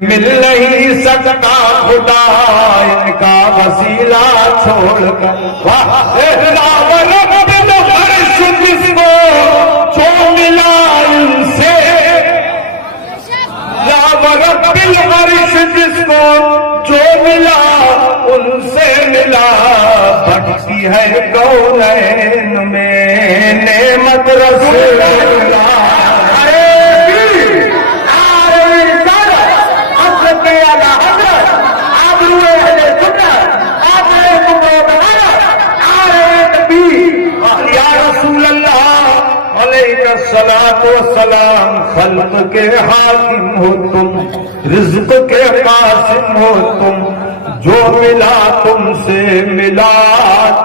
مل نہیں سکتا خدا ان کا وسیلہ چھوڑ کر لاور بالعرش جس کو جو ملا ان سے لاور بالعرش جس کو جو ملا ان سے ملا بھٹتی ہے کونین میں نعمت رسول اللہ الصلاۃ والسلام خلق کے حاکم ہو تم رزق کے قاسم ہو تم جو ملا تم سے ملا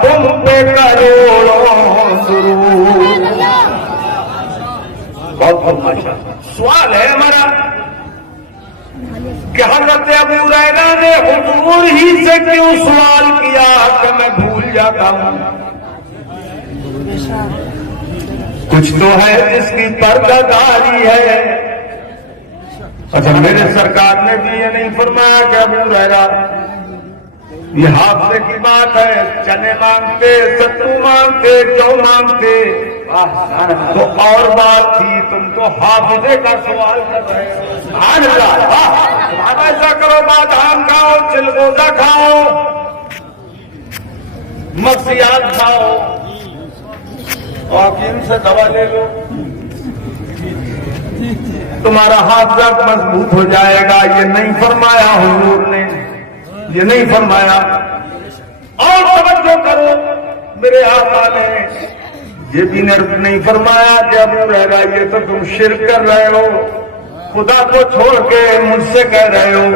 تم پہ کروڑوں درود. بہت ماشاءاللہ. سوال ہے ہمارا کہ حضرت ابو ہریرہ نے حضور ہی سے کیوں سوال کیا کہ میں بھول جاتا ہوں؟ کچھ تو ہے جس کی پردہ داری ہے. اچھا میرے سرکار نے بھی یہ نہیں فرمایا کہ ابو ہریرہ یہ حافظے کی بات ہے، چنے مانگتے ستو مانگتے جو مانگتے تو اور بات تھی، تم تو حافظے کا سوال کر رہے ہو. سبحان اللہ. اب ایسا کرو بادام کھاؤ چلگوزہ کھاؤ مغزیات کھاؤ حکیم سے دوا لے لو تمہارا حافظہ مضبوط ہو جائے گا. یہ نہیں فرمایا حضور نے، یہ نہیں فرمایا. اور توجہ کرو میرے آقا نے یہ بھی نہیں فرمایا کہ ابو ہریرہ یہ تو تم شرک کر رہے ہو، خدا کو چھوڑ کے مجھ سے کہہ رہے ہو.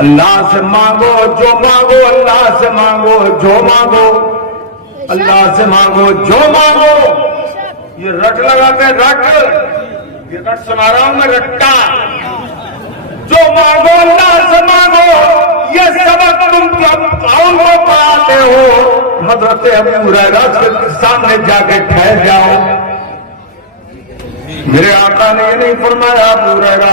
اللہ سے مانگو جو مانگو، اللہ سے مانگو جو مانگو، اللہ سے مانگو جو مانگو. یہ رٹ لگاتے رٹ، یہ رٹ سنا رہا ہوں میں رٹا. جو مانگو اللہ سے مانگو، یہ سبق تم قوم کو پڑھاتے ہو. حضرت ابو ہریرہ کے سامنے جا کے ٹھہر جاؤ. میرے آقا نے یہ نہیں فرمایا ابو ہریرہ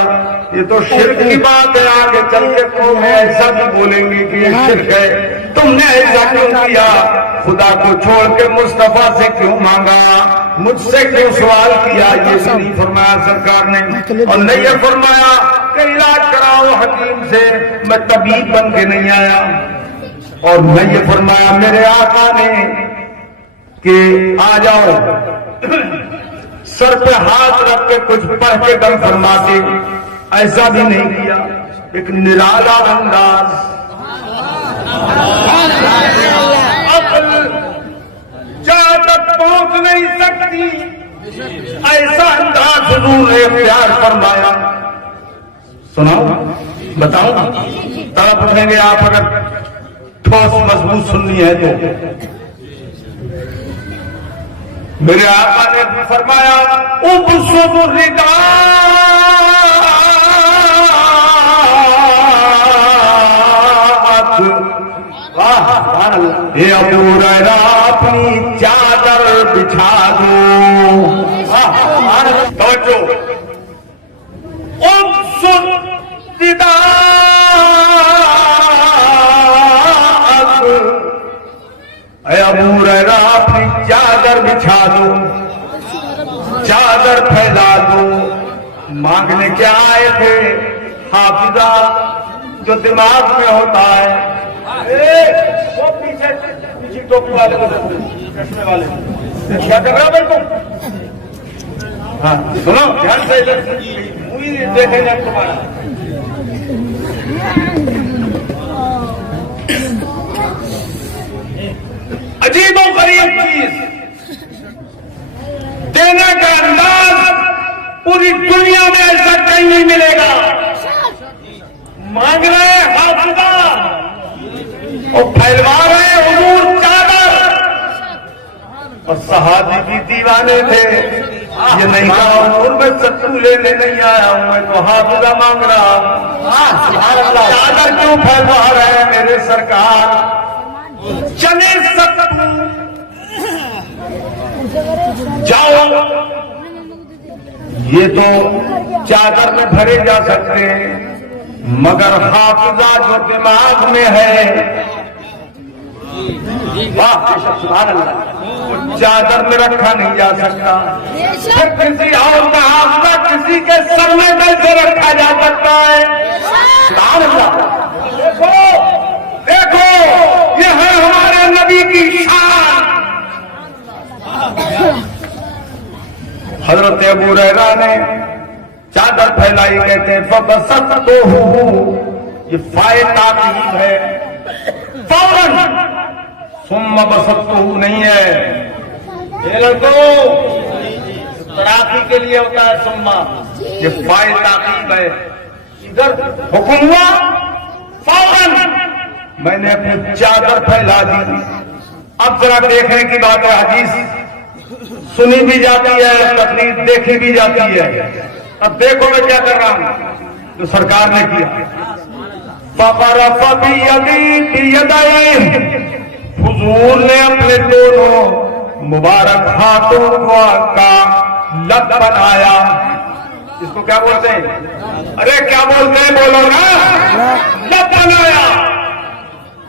یہ تو شرک کی بات ہے، آگے چل کے قوم ایسا بھی بولیں گی کہ یہ شرک ہے. تم نے ایسا کیوں کیا؟ خدا کو چھوڑ کے مصطفیٰ سے کیوں مانگا؟ مجھ سے کیوں سوال کیا؟ یہ بھی نہیں فرمایا سرکار نے. اور نہیں یہ فرمایا کہ علاج کراؤ حکیم سے، میں طبیب بن کے نہیں آیا. اور نہیں یہ فرمایا میرے آقا نے کہ آ جاؤ سر پہ ہاتھ رکھ کے کچھ پڑھ کے دم فرماتے. ایسا بھی نہیں کیا. ایک نرالا انداز، عقل جہاں تک پہنچ نہیں سکتی ایسا انداز حضور نے اختیار فرمایا. سناؤ بتاؤ تڑپ اٹھیں گے آپ اگر ٹھوس مضبوط سننی ہے تو. میرے آقا نے فرمایا ابسط الرداء، اے ابو ہریرہ اپنی چادر بچھا دو. توجہ، ابسط الرداء، اے ابو ہریرہ اپنی چادر بچھا دو، چادر پھیلا دو. مانگنے کیا آئے تھے؟ حافظہ جو دماغ میں ہوتا ہے. وہ پیچھے ٹوپی والے چشمے والے کیا کر رہا بھائی تم؟ ہاں سنو دھیان سے دیکھیں گے تمہارا. عجیب و غریب چیز دینے کا انداز پوری دنیا میں ایسا کہیں نہیں ملے گا. مانگ رہے حافظہ اور پھیلوا رہے حضور چادر. اور صحابی بھی دیوانے تھے. یہ نہیں کہا حضور میں ستو لینے نہیں آیا ہوں، میں تو حافظہ مانگ رہا ہوں. چادر کیوں پھیلوا رہے ہیں میرے سرکار؟ چنے ستو جاؤ یہ تو چادر میں بھرے جا سکتے ہیں، مگر حافظہ جو دماغ میں ہے، سبحان اللہ، چادر میں رکھا نہیں جا سکتا۔ پھر کسی اور کا حافظہ کسی کے سر میں کیسے رکھا جا سکتا ہے؟ سبحان اللہ۔ دیکھو یہ ہے ہمارے نبی کی شان۔ حضرت ابو ہریرہ نے چادر پھیلائی، کہتے ہیں فبسطتہ، یہ فائے تاکید ہے، فوراً، ثم بسطتہ نہیں ہے، یہ لڑکو تراقی کے لیے ہوتا ہے ثم، یہ فائے تاکید ہے، ادھر حکم ہوا فوراً میں نے اپنی چادر پھیلا دی۔ اب ذرا دیکھنے کی بات ہے، حدیث سنی بھی جاتی ہے، تقریر دیکھی بھی جاتی ہے، اب دیکھو میں کیا کر رہا ہوں جو سرکار نے کیا۔ فَقَرَفَ بِيَدَيْهِ، حضور نے اپنے دونوں مبارک ہاتھوں کا لب بنایا۔ اس کو کیا بولتے ہیں؟ ارے کیا بولتے ہیں بولو نا، لب بنایا۔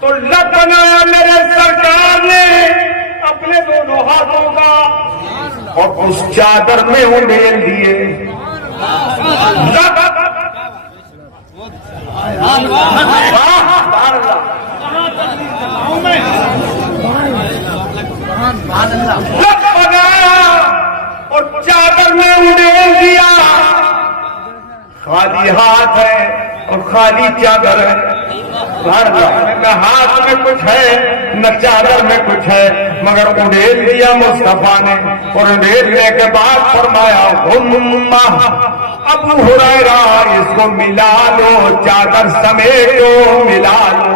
تو لب بنایا میرے سرکار نے اپنے دونوں ہاتھوں کا، اور اس چادر میں انڈیل دیے۔ لب بنایا اور چادر میں انڈیل دیا۔ خالی ہاتھ ہے اور خالی چادر ہے، نہ ہاتھ میں کچھ ہے نہ چادر میں کچھ ہے، مگر انڈیل دیا مصطفیٰ نے، اور انڈیلنے کے بعد فرمایا ہمہ ابو ہریرہ اس کو ملا لو، چادر سمیٹو ملا لو۔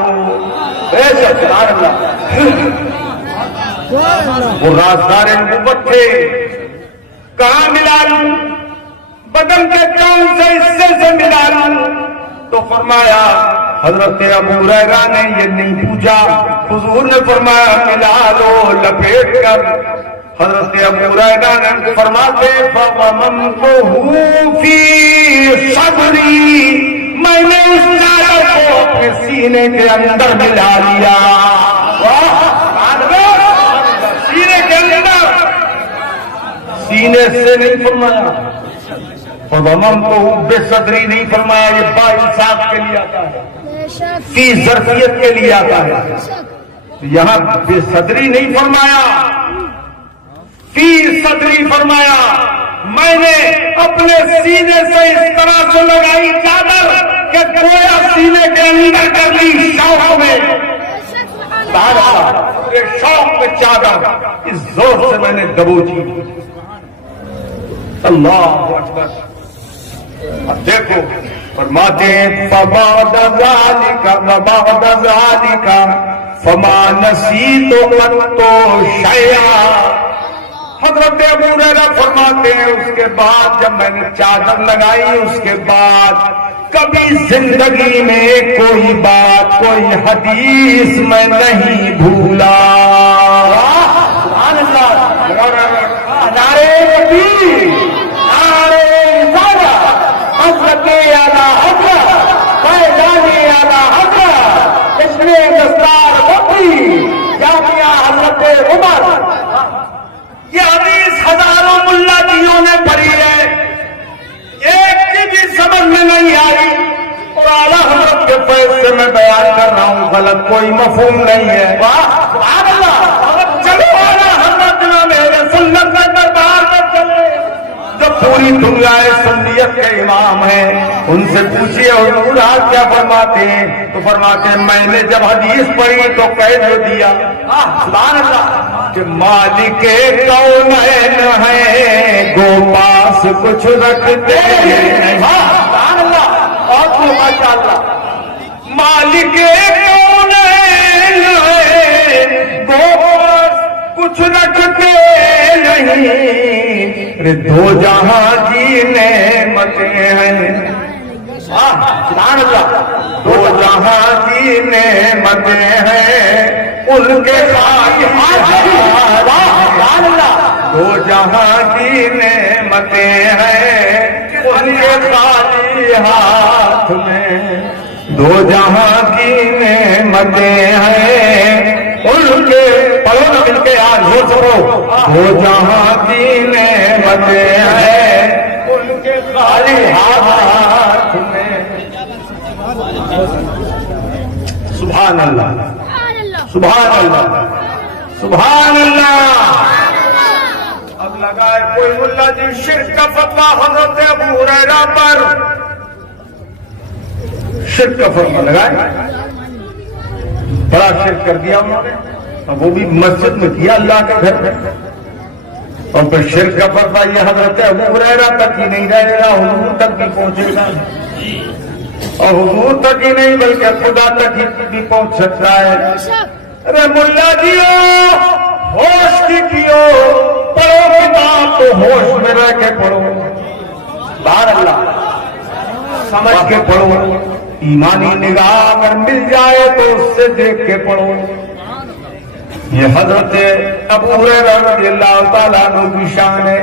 سبحان اللہ، وہ رازدار نبوت تھے، کہاں ملا لوں؟ بدن کے کون سے حصے سے ملا لوں؟ تو فرمایا حضرت ابو ہریرہ نے یہ نہیں پوچھا، حضور نے فرمایا ملا لو لپیٹ کر۔ حضرت ابو ہریرہ نے فرماتے فَضَمَمْتُهُ فِي صَدْرِي، میں نے اس چادر کو اپنے سینے کے اندر ملا لیا۔ سینے کے اندر، سینے سے نہیں فرمایا، فَضَمَمْتُهُ بِصَدْرِي نہیں فرمایا، یہ با انصاف کے لیے آتا ہے، فی ظرفیت کے لیے آتا ہے۔ یہاں بے صدری نہیں فرمایا، فی صدری فرمایا۔ میں نے اپنے سینے سے اس طرح سے لگائی چادر کہ گویا سینے کے اندر کر لی، شوق میں، شوق میں چادر اس زور سے میں نے دبوچی۔ اللہ اکبر۔ اب دیکھو فرماتے ہیں فَبَعْدَ ذَلِكَ فَمَا نَسِيتُ قَطُّ شَيْئًا۔ حضرت ابو ہریرہ فرماتے ہیں اس کے بعد جب میں نے چادر لگائی، اس کے بعد کبھی زندگی میں کوئی بات، کوئی حدیث میں نہیں بھولا۔ سبحان اللہ، نعرے تکبیر، نعرے رسالت، حضرت اعلیٰ حضرت، فیضان اعلیٰ حضرت، اس میں دستار بکری، جامعہ حضرت عمر۔ یہ حدیث ہزاروں ملا جیوں نے پڑھی ہے، ایک کی بھی سمجھ میں نہیں آئی، اور اعلیٰ حضرت کے فیض سے میں بیان کر رہا ہوں، غلط کوئی مفہوم نہیں ہے۔ سبحان اللہ، چلو اعلیٰ حضرت میرے سنت کے دربار میں چلے، جو پوری دنیا سنیت کے امام ہیں، ان سے پوچھئے حضور آپ کیا فرماتے ہیں؟ تو فرماتے ہیں میں نے جب حدیث پڑھی تو کہہ جو دیا، سبحان اللہ، کہ مالک کونین ہے گو پاس کچھ رکھتے ہیں۔ سبحان اللہ، اور ماشاء اللہ، مالک کونین ہے گو پاس کچھ رکھتے نہیں، دو جہاں کی نعمتیں ہیں۔ سبحان اللہ، دو جہاں کی نعمتیں ہیں، ان کے سبحان اللہ، دو جہاں کی نعمتیں ہیں ان کے خالی ہاتھ میں، دو جہاں کی نعمتیں ہیں ان کے، پڑھو نا مل کے یار ہو سکو، دو جہاں کی نعمتیں ہیں ان کے خالی ہاتھ میں۔ سبحان اللہ سبحان اللہ سبحان اللہ۔ اب لگائے کوئی ملا جی شرک کا فتویٰ حضرت ابو ہریرہ پر، شرک کا فتویٰ لگائے، بڑا شرک کر دیا انہوں نے، اب وہ بھی مسجد میں کیا اللہ کے گھر میں، اور پھر شرک کا فتویٰ یہ حضرت ابو ہریرہ تک ہی نہیں رہے گا، حضور تک بھی پہنچے گا، اور حضور تک ہی نہیں بلکہ خدا تک ہی بھی پہنچ سکتا ہے۔ ارے ملا جیو ہوش کی کیو، پڑھو کتاب تو ہوش میں رہ کے پڑھو، بار اللہ سمجھ کے پڑھو، ایمانی نگاہ اگر مل جائے تو اس سے دیکھ کے پڑھو۔ یہ حضرت ابو ہریرہ رضی اللہ تعالیٰ عنہ کی شان ہے۔